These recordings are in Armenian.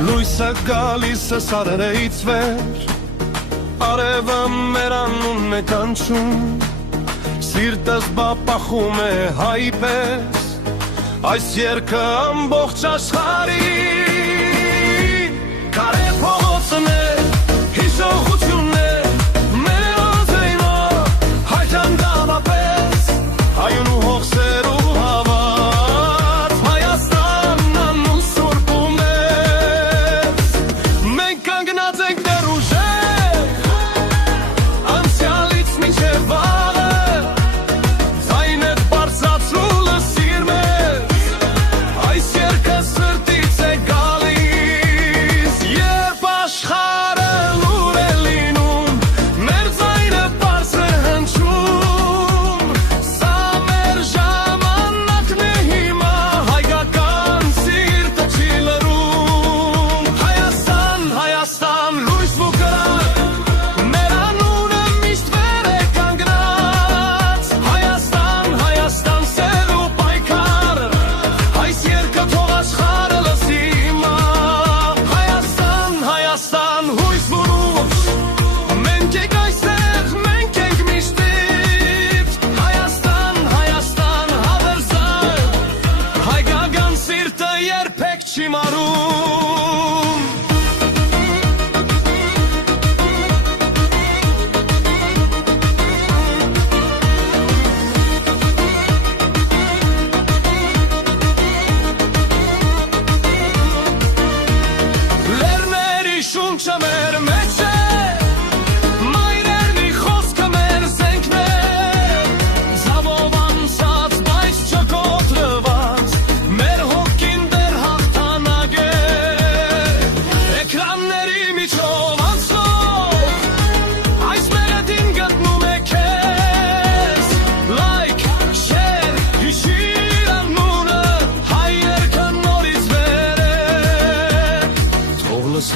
Լույսը գալիս է սարերից վեր, արևը մեր անունն է կանչում, սիրտս բապախում է հայ պես, այս երգը ամբողջ աշխարհի, քարե փողոցներ, հիշողություններ, մեր անձնով, հայթան դավապես, հայուն ու հողսեր ու հավատ,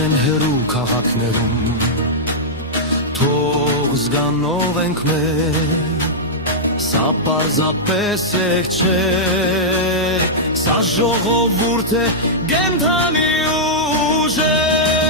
Են հերու քաղաքներում, թող զգանով ենք մեր, սա պարզապես եք չէ, սա ժողովուրդ է կենդանի ուժ է։